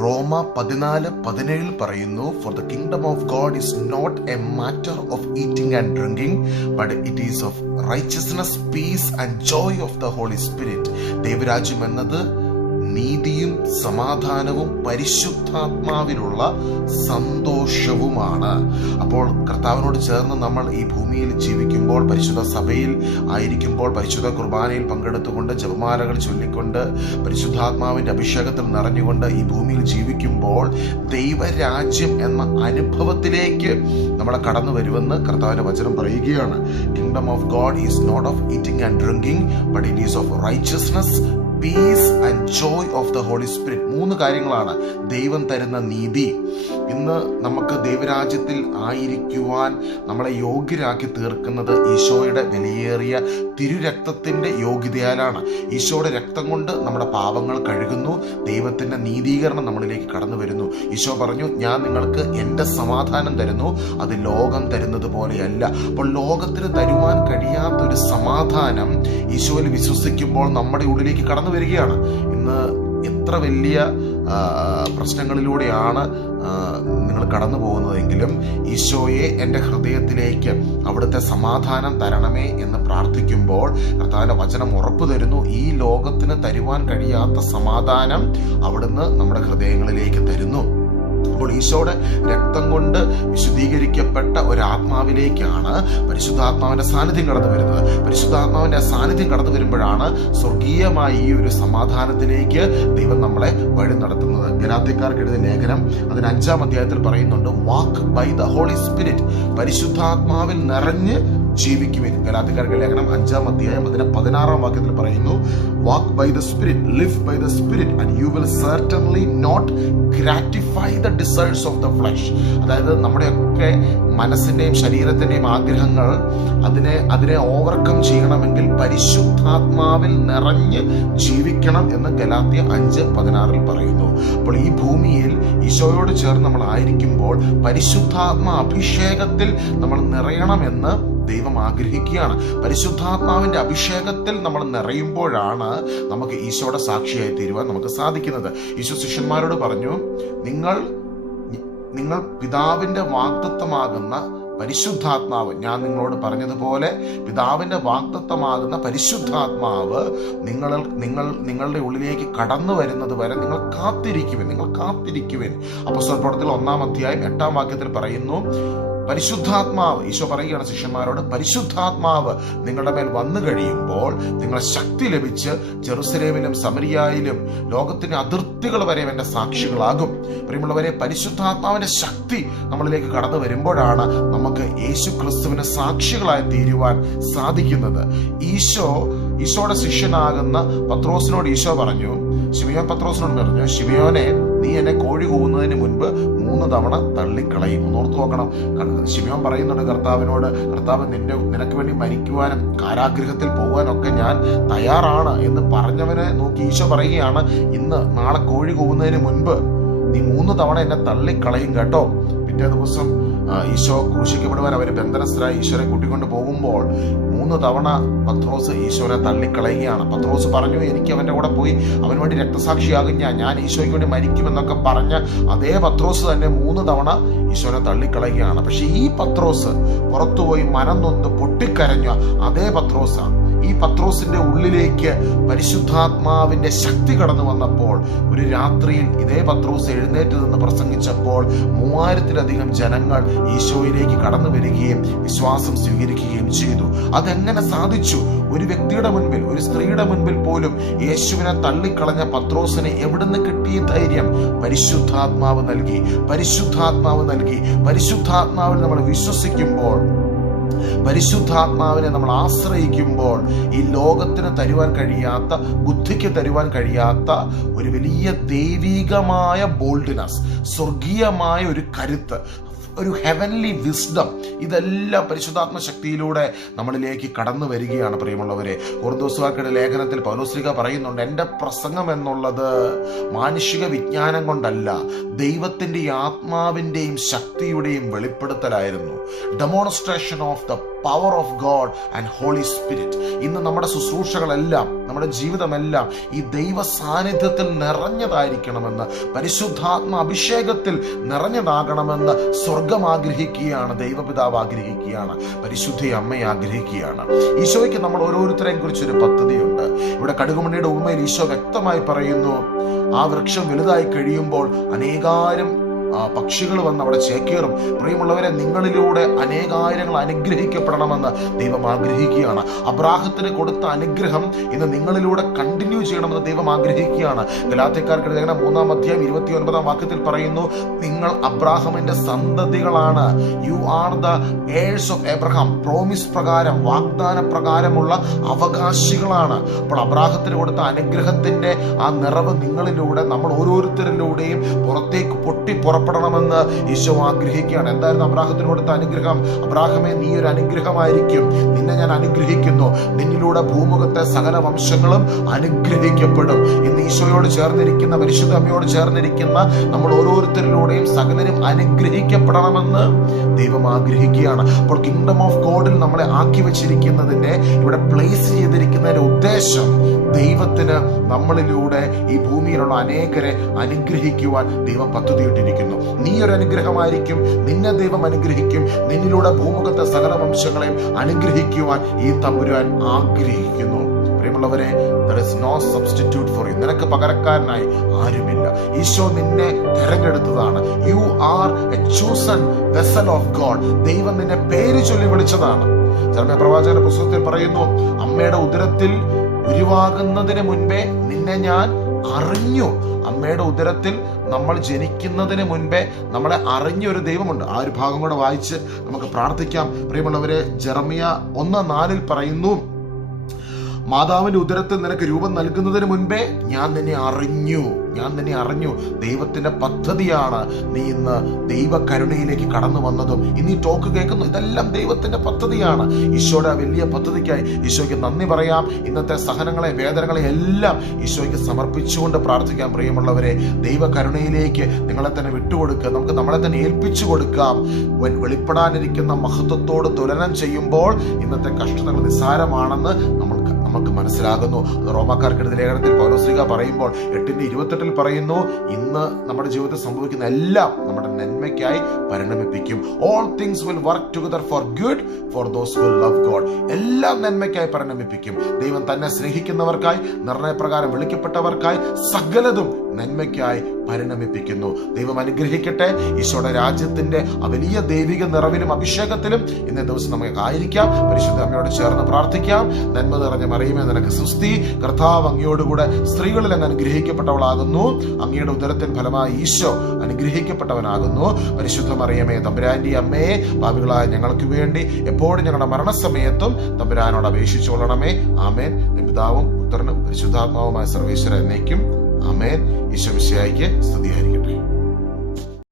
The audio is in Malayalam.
റോമ 14:17 പറയുന്നു, for the kingdom of God is not a matter of eating and drinking, but it is of righteousness, peace and joy of the Holy Spirit. ദൈവരാജ്യം എന്നത് നീതിയും സമാധാനവും പരിശുദ്ധാത്മാവിലുള്ള സന്തോഷവുമാണ്. അപ്പോൾ കർത്താവിനോട് ചേർന്ന് നമ്മൾ ഈ ഭൂമിയിൽ ജീവിക്കുമ്പോൾ, പരിശുദ്ധ സഭയിൽ ആയിരിക്കുമ്പോൾ, പരിശുദ്ധ കുർബാനയിൽ പങ്കെടുത്തുകൊണ്ട്, ജപമാലകൾ ചൊല്ലിക്കൊണ്ട്, പരിശുദ്ധാത്മാവിന്റെ അഭിഷേകത്തിൽ നിറഞ്ഞുകൊണ്ട് ഈ ഭൂമിയിൽ ജീവിക്കുമ്പോൾ ദൈവരാജ്യം എന്ന അനുഭവത്തിലേക്ക് നമ്മളെ കടന്നു വരുമെന്ന് കർത്താവിന്റെ വചനം പറയുകയാണ്. Kingdom of God is not of eating and drinking, but it is of righteousness, peace and joy of the Holy Spirit. 3 കാര്യങ്ങളാണ് ദൈവം തരുന്ന നീതി. ഇന്ന് നമുക്ക് ദൈവരാജ്യത്തിൽ ആയിരിക്കുവാൻ നമ്മളെ യോഗ്യരാക്കി തീർക്കുന്നത് ഈശോയുടെ വിലയേറിയ തിരുരക്തത്തിന്റെ യോഗ്യതയാലാണ്. ഈശോയുടെ രക്തം കൊണ്ട് നമ്മുടെ പാപങ്ങൾ കഴുകുന്നു, ദൈവത്തിന്റെ നീതീകരണം നമ്മളിലേക്ക് കടന്നു വരുന്നു. ഈശോ പറഞ്ഞു, ഞാൻ നിങ്ങൾക്ക് എൻ്റെ സമാധാനം തരുന്നു, അത് ലോകം തരുന്നത് പോലെയല്ല. അപ്പോൾ ലോകത്തിന് തരുവാൻ കഴിയാത്തൊരു സമാധാനം ഈശോയിൽ വിശ്വസിക്കുമ്പോൾ നമ്മുടെ ഉള്ളിലേക്ക് കടന്നു വരികയാണ്. ഇന്ന് എത്ര വലിയ പ്രശ്നങ്ങളിലൂടെയാണ് നിങ്ങൾ കടന്നു പോകുന്നതെങ്കിലും ഈശോയെ എൻ്റെ ഹൃദയത്തിലേക്ക് അവിടുത്തെ സമാധാനം തരണമേ എന്ന് പ്രാർത്ഥിക്കുമ്പോൾ കർത്താവിൻ്റെ വചനം ഉറപ്പു തരുന്നു, ഈ ലോകത്തിന് തരുവാൻ കഴിയാത്ത സമാധാനം അവിടുന്ന് നമ്മുടെ ഹൃദയങ്ങളിലേക്ക് തരുന്നു. അപ്പോൾ ഈശോയുടെ രക്തം കൊണ്ട് വിശുദ്ധീകരിക്കപ്പെട്ട ഒരാത്മാവിലേക്കാണ് പരിശുദ്ധാത്മാവിന്റെ സാന്നിധ്യം കടന്നു വരുന്നത്. പരിശുദ്ധാത്മാവിന്റെ സാന്നിധ്യം കടന്നു വരുമ്പോഴാണ് സ്വർഗീയമായ ഈ ഒരു സമാധാനത്തിലേക്ക് ദൈവം നമ്മളെ വഴി നടത്തുന്നത്. ഗലാത്യക്കാർക്ക് എഴുതിയ ലേഖനം അതിന് 5-ാം അധ്യായത്തിൽ പറയുന്നുണ്ട്, walk by the Holy Spirit, പരിശുദ്ധാത്മാവിൽ നിറഞ്ഞ് ജീവിക്കുവിൻ. ഗലാത്യക്കാർക്ക് ലേഖനം 5-ാം അധ്യായം അതിന്റെ 16-ാം വാക്യത്തിൽ പറയുന്നു, walk by the Spirit, live by the Spirit and you will certainly not gratify the desires of the flesh. അതായത് നമ്മുടെയൊക്കെ മനസ്സിന്റെയും ശരീരത്തിന്റെയും ആഗ്രഹങ്ങൾ അതിനെ ഓവർകം ചെയ്യണമെങ്കിൽ പരിശുദ്ധാത്മാവിൽ നിറഞ്ഞ് ജീവിക്കണം എന്ന് ഗലാത്യ 5:16 പറയുന്നു. അപ്പോൾ ഈ ഭൂമിയിൽ ഈശോയോട് ചേർന്ന് നമ്മൾ ആയിരിക്കുമ്പോൾ പരിശുദ്ധാത്മാ അഭിഷേകത്തിൽ നമ്മൾ നിറയണമെന്ന് ദൈവം ആഗ്രഹിക്കുകയാണ്. പരിശുദ്ധാത്മാവിന്റെ അഭിഷേകത്തിൽ നമ്മൾ നിറയുമ്പോഴാണ് നമുക്ക് ഈശോയുടെ സാക്ഷിയായി തീരുവാൻ നമുക്ക് സാധിക്കുന്നത്. ഈശോ ശിഷ്യന്മാരോട് പറഞ്ഞു, നിങ്ങൾ പിതാവിന്റെ വാഗ്ദത്തമാകുന്ന പരിശുദ്ധാത്മാവ്, ഞാൻ നിങ്ങളോട് പറഞ്ഞതുപോലെ പിതാവിന്റെ വാഗ്ദത്തമാകുന്ന പരിശുദ്ധാത്മാവ് നിങ്ങളുടെ ഉള്ളിലേക്ക് കടന്നു വരുന്നത് വരെ നിങ്ങൾ കാത്തിരിക്കുവിൻ. അപ്പോസ്തല പ്രവൃത്തികൾ 1-ാം അധ്യായം 8-ാം വാക്യത്തിൽ പറയുന്നു, പരിശുദ്ധാത്മാവ്, ഈശോ പറയുകയാണ് ശിഷ്യന്മാരോട്, പരിശുദ്ധാത്മാവ് നിങ്ങളുടെ മേൽ വന്നു കഴിയുമ്പോൾ നിങ്ങൾ ശക്തി ലഭിച്ച് ജെറുസലേമിലും സമരിയായിലും ലോകത്തിന്റെ അതിർത്തികൾ വരെ എൻ്റെ സാക്ഷികളാകും. പ്രിയമുള്ളവരെ, പരിശുദ്ധാത്മാവിന്റെ ശക്തി നമ്മളിലേക്ക് കടന്നു വരുമ്പോഴാണ് നമുക്ക് യേശു ക്രിസ്തുവിന് സാക്ഷികളായി തീരുവാൻ സാധിക്കുന്നത്. ഈശോയുടെ ശിഷ്യനാകുന്ന പത്രോസിനോട് ഈശോ പറഞ്ഞു, പത്രോസിനോട് പറഞ്ഞു, ശിമയോനെ, നീ എന്നെ കോഴി കൂവുന്നതിന് മുൻപ് 3 തവണ തള്ളിക്കളയും. ഓർത്തു നോക്കണം, ശിമയോൻ പറയുന്നുണ്ട് കർത്താവിനോട്, കർത്താവ് നിനക്ക് വേണ്ടി മരിക്കുവാനും കാരാഗൃഹത്തിൽ പോകാനൊക്കെ ഞാൻ തയ്യാറാണ് എന്ന് പറഞ്ഞവനെ നോക്കി ഈശോ പറയുകയാണ്, നാളെ കോഴി കൂവുന്നതിന് മുൻപ് നീ 3 തവണ എന്നെ തള്ളിക്കളയും കേട്ടോ. പിറ്റേ ദിവസം ഈശോ ക്രൂശിക്കപ്പെടുവാൻ അവർ ബന്ധനസ്ഥരായി ഈശോനെ കൂട്ടിക്കൊണ്ട് പോകുമ്പോൾ 3 തവണ പത്രോസ് ഈശോനെ തള്ളിക്കളയുകയാണ്. പത്രോസ് പറഞ്ഞു, എനിക്ക് അവന്റെ കൂടെ പോയി അവന് വേണ്ടി രക്തസാക്ഷിയാകും, ഞാൻ ഈശോയ്ക്ക് വേണ്ടി മരിക്കുമെന്നൊക്കെ പറഞ്ഞ അതേ പത്രോസ് തന്നെ 3 തവണ ഈശോനെ തള്ളിക്കളയുകയാണ്. പക്ഷെ ഈ പത്രോസ് പുറത്തുപോയി മനം നൊന്ന് പൊട്ടിക്കരഞ്ഞ അതേ പത്രോസാണ്. ഈ പത്രോസിന്റെ ഉള്ളിലേക്ക് പരിശുദ്ധാത്മാവിന്റെ ശക്തി കടന്നു വന്നപ്പോൾ ഒരു രാത്രിയിൽ ഇതേ പത്രോസ് എഴുന്നേറ്റ് നിന്ന് പ്രസംഗിച്ചപ്പോൾ 3000-ലധികം ജനങ്ങൾ ഈശോയിലേക്ക് കടന്നു വരികയും വിശ്വാസം സ്വീകരിക്കുകയും ചെയ്തു. അതെങ്ങനെ സാധിച്ചു? ഒരു വ്യക്തിയുടെ മുൻപിൽ, ഒരു സ്ത്രീയുടെ മുൻപിൽ പോലും യേശുവിനെ തള്ളിക്കളഞ്ഞ പത്രോസിന് എവിടുന്ന് കിട്ടിയ ധൈര്യം? പരിശുദ്ധാത്മാവ് നൽകി. പരിശുദ്ധാത്മാവിൽ നമ്മൾ വിശ്വസിക്കുമ്പോൾ, പരിശുദ്ധാത്മാവിനെ നമ്മൾ ആശ്രയിക്കുമ്പോൾ ഈ ലോകത്തിന് തരുവാൻ കഴിയാത്ത, ബുദ്ധിക്ക് തരുവാൻ കഴിയാത്ത ഒരു വലിയ ദൈവികമായ ബോൾഡ്നെസ്, സ്വർഗീയമായ ഒരു കരുത്ത്, ഒരു ഹെവൻലി വിസ്ഡം, ഇതെല്ലാം പരിശുദ്ധാത്മ ശക്തിയിലൂടെ നമ്മളിലേക്ക് കടന്നു വരികയാണ്. പ്രിയമുള്ളവരെ, കൊറിന്തോസുകാർക്കുടെ ലേഖനത്തിൽ പൗലോസ്ലീഹ പറയുന്നുണ്ട്, എൻ്റെ പ്രസംഗം എന്നുള്ളത് മാനുഷിക വിജ്ഞാനം കൊണ്ടല്ല, ദൈവത്തിൻ്റെ ആത്മാവിൻ്റെയും ശക്തിയുടെയും വെളിപ്പെടുത്തലായിരുന്നു. Demonstration of the power of God and holy spirit. ഇന്ന് നമ്മുടെ ശുശ്രൂഷകളെല്ലാം, നമ്മുടെ ജീവിതമെല്ലാം ഈ ദൈവ സാന്നിധ്യത്തിൽ നിറഞ്ഞതായിരിക്കണമെന്ന്, പരിശുദ്ധാത്മ അഭിഷേകത്തിൽ നിറഞ്ഞതാകണമെന്ന് സ്വർഗം ആഗ്രഹിക്കുകയാണ്, ദൈവപിതാവ് ആഗ്രഹിക്കുകയാണ്, പരിശുദ്ധ അമ്മയെ ആഗ്രഹിക്കുകയാണ്. ഈശോയ്ക്ക് നമ്മൾ ഓരോരുത്തരെയും കുറിച്ചൊരു പദ്ധതിയുണ്ട്. ഇവിടെ കടുകുമണിയുടെ ഉപമയിൽ ഈശോ വ്യക്തമായി പറയുന്നു, ആ വൃക്ഷം വലുതായി കഴിയുമ്പോൾ അനേകായിരം പക്ഷികൾ വന്ന് അവിടെ ചേക്കേറും. പ്രിയമുള്ളവരെ, നിങ്ങളിലൂടെ അനേകായിരങ്ങൾ അനുഗ്രഹിക്കപ്പെടണമെന്ന് ദൈവം ആഗ്രഹിക്കുകയാണ്. അബ്രാഹത്തിന് കൊടുത്ത അനുഗ്രഹം ഇന്ന് നിങ്ങളിലൂടെ കണ്ടിന്യൂ ചെയ്യണമെന്ന് ദൈവം ആഗ്രഹിക്കുകയാണ്. ഗലാത്യക്കാർക്ക് ലേഖനം 3-ാം അധ്യായം 29-ാം വാക്യത്തിൽ പറയുന്നു, നിങ്ങൾ അബ്രാഹമിന്റെ സന്തതികളാണ്. You are the heirs of Abraham. Promise പ്രകാരം, വാഗ്ദാന പ്രകാരമുള്ള അവകാശികളാണ്. അപ്പോൾ അബ്രാഹത്തിന് കൊടുത്ത അനുഗ്രഹത്തിന്റെ ആ നിറവ് നിങ്ങളിലൂടെ, നമ്മൾ ഓരോരുത്തരിലൂടെയും പുറത്തേക്ക് പുറപ്പെടണമെന്ന് ഈശോ ആഗ്രഹിക്കുകയാണ്. എന്തായിരുന്നു അബ്രാഹത്തിന് കൊടുത്ത അനുഗ്രഹം? അബ്രാഹമേ, നീ ഒരു അനുഗ്രഹമായിരിക്കും, നിന്നെ ഞാൻ അനുഗ്രഹിക്കുന്നു, നിന്നിലൂടെ ഭൂമുഖത്തെ സകല വംശങ്ങളും അനുഗ്രഹിക്കപ്പെടും. ഇന്ന് ഈശോയോട് ചേർന്നിരിക്കുന്ന, പരിശുദ്ധ അമ്മയോട് ചേർന്നിരിക്കുന്ന നമ്മൾ ഓരോരുത്തരിലൂടെയും സകലരും അനുഗ്രഹിക്കപ്പെടണമെന്ന് ദൈവം ആഗ്രഹിക്കുകയാണ്. അപ്പോൾ കിങ്ഡം ഓഫ് ഗോഡിൽ നമ്മളെ ആക്കി വെച്ചിരിക്കുന്നതിന്റെ, ഇവിടെ പ്ലേസ് ചെയ്തിരിക്കുന്നതിന്റെ ഉദ്ദേശം, ദൈവത്തിന് നമ്മളിലൂടെ ഈ ഭൂമിയിലുള്ള അനേകരെ അനുഗ്രഹിക്കുവാൻ ദൈവം പദ്ധതിയിട്ടിരിക്കുന്നു. നീ ഒരു അനുഗ്രഹമായിരിക്കും, നിന്നെ ദൈവം അനുഗ്രഹിക്കും, നിന്നിലൂടെ ഭൂമുഖത്തെ സകല വംശങ്ങളെയും അനുഗ്രഹിക്കുവാൻ ഈ തമ്പുരാൻ ആഗ്രഹിക്കുന്നു. പ്രിയമുള്ളവരെ, there is no substitute for you. നിനക്ക് പകരക്കാരനായി ആരുമില്ല. ഈശോ നിന്നെ തെരഞ്ഞെടുത്തതാണ്. You are a chosen vessel of God. ദൈവം നിന്നെ പേര് ചൊല്ലി വിളിച്ചതാണ്. ജെറമ്യാ പ്രവാചകന്റെ പുസ്തകത്തിൽ പറയുന്നു, അമ്മയുടെ ഉദരത്തിൽ ഉരുവാകുന്നതിന് മുൻപേ നിന്നെ ഞാൻ അറിഞ്ഞു. അമ്മയുടെ ഉദരത്തിൽ നമ്മൾ ജനിക്കുന്നതിന് മുൻപേ നമ്മളെ അറിഞ്ഞൊരു ദൈവമുണ്ട്. ആ ഒരു ഭാഗം കൂടെ വായിച്ച് നമുക്ക് പ്രാർത്ഥിക്കാം. പ്രിയമുള്ളവരെ, ജെറമ്യാ 1:4 പറയുന്നു, മാതാവിന്റെ ഉദരത്തിൽ നിനക്ക് രൂപം നൽകുന്നതിന് മുൻപേ ഞാൻ നിന്നെ അറിഞ്ഞു. ദൈവത്തിന്റെ പദ്ധതിയാണ് നീ ഇന്ന് ദൈവകരുണയിലേക്ക് കടന്നു വന്നതും ഇന്ന് ഈ ടോക്ക് കേൾക്കുന്നു. ഇതെല്ലാം ദൈവത്തിന്റെ പദ്ധതിയാണ്. ഈശോയുടെ വലിയ പദ്ധതിക്കായി ഈശോയ്ക്ക് നന്ദി പറയാം. ഇന്നത്തെ സഹനങ്ങളെ, വേദനകളെ എല്ലാം ഈശോയ്ക്ക് സമർപ്പിച്ചുകൊണ്ട് പ്രാർത്ഥിക്കാം. പ്രിയമുള്ളവരെ, ദൈവകരുണയിലേക്ക് നിങ്ങളെ തന്നെ വിട്ടുകൊടുക്കുക. നമുക്ക് നമ്മളെ തന്നെ ഏൽപ്പിച്ചു കൊടുക്കാം. വെളിപ്പെടാനിരിക്കുന്ന മഹത്വത്തോട് തുലനം ചെയ്യുമ്പോൾ ഇന്നത്തെ കഷ്ടതകൾ നിസ്സാരമാണെന്ന് നമുക്ക് മനസ്സിലാകുന്നു. റോമാക്കാർക്കെഴുതിയ ലേഖനത്തിൽ പൗലോസ്ലീഹ പറയുമ്പോൾ 8:28 പറയുന്നു, ഇന്ന് നമ്മുടെ ജീവിതത്തിൽ സംഭവിക്കുന്ന എല്ലാം നമ്മുടെ നന്മയ്ക്കായി പരിണമിപ്പിക്കും. All things will work together for good for those who love God. എല്ലാം നന്മയ്ക്കായി പരിണമിപ്പിക്കും. ദൈവം തന്നെ സ്നേഹിക്കുന്നവർക്കായി, നിർണയപ്രകാരം വിളിക്കപ്പെട്ടവർക്കായി സകലതും നന്മയ്ക്കായി പരിണമിപ്പിക്കുന്നു. ദൈവം അനുഗ്രഹിക്കട്ടെ. ഈശോയുടെ രാജ്യത്തിന്റെ ആ വലിയ ദൈവിക നിറവിലും അഭിഷേകത്തിലും ഇന്നേ ദിവസം നമുക്ക് ആയിരിക്കാം. പരിശുദ്ധ അമ്മയോട് ചേർന്ന് പ്രാർത്ഥിക്കാം. നന്മ നിറഞ്ഞ മറിയമേ, നിനക്ക് സ്തുതി. കർത്താവ് അങ്ങയോടുകൂടെ സ്ത്രീകളിൽ അങ്ങ് അനുഗ്രഹിക്കപ്പെട്ടവളാകുന്നു. അങ്ങയുടെ ഉദരത്തിൻ ഫലമായി ഈശോ അനുഗ്രഹിക്കപ്പെട്ടവനാകുന്നു. പരിശുദ്ധ മറിയമേ, തമ്പുരാന്റെ അമ്മയെ, പാപികളായ ഞങ്ങൾക്ക് വേണ്ടി എപ്പോഴും ഞങ്ങളുടെ മരണസമയത്തും തമ്പുരാനോട് അപേക്ഷിച്ചുകൊള്ളണമേ. ആമേൻ. പിതാവും പുത്രനും പരിശുദ്ധാത്മാവുമായ സർവേശ്വരൻ എന്നേക്കും. ആമേൻ. ഈശോ മിശിഹായ്ക്ക് സ്തുതിയായിരിക്കട്ടെ.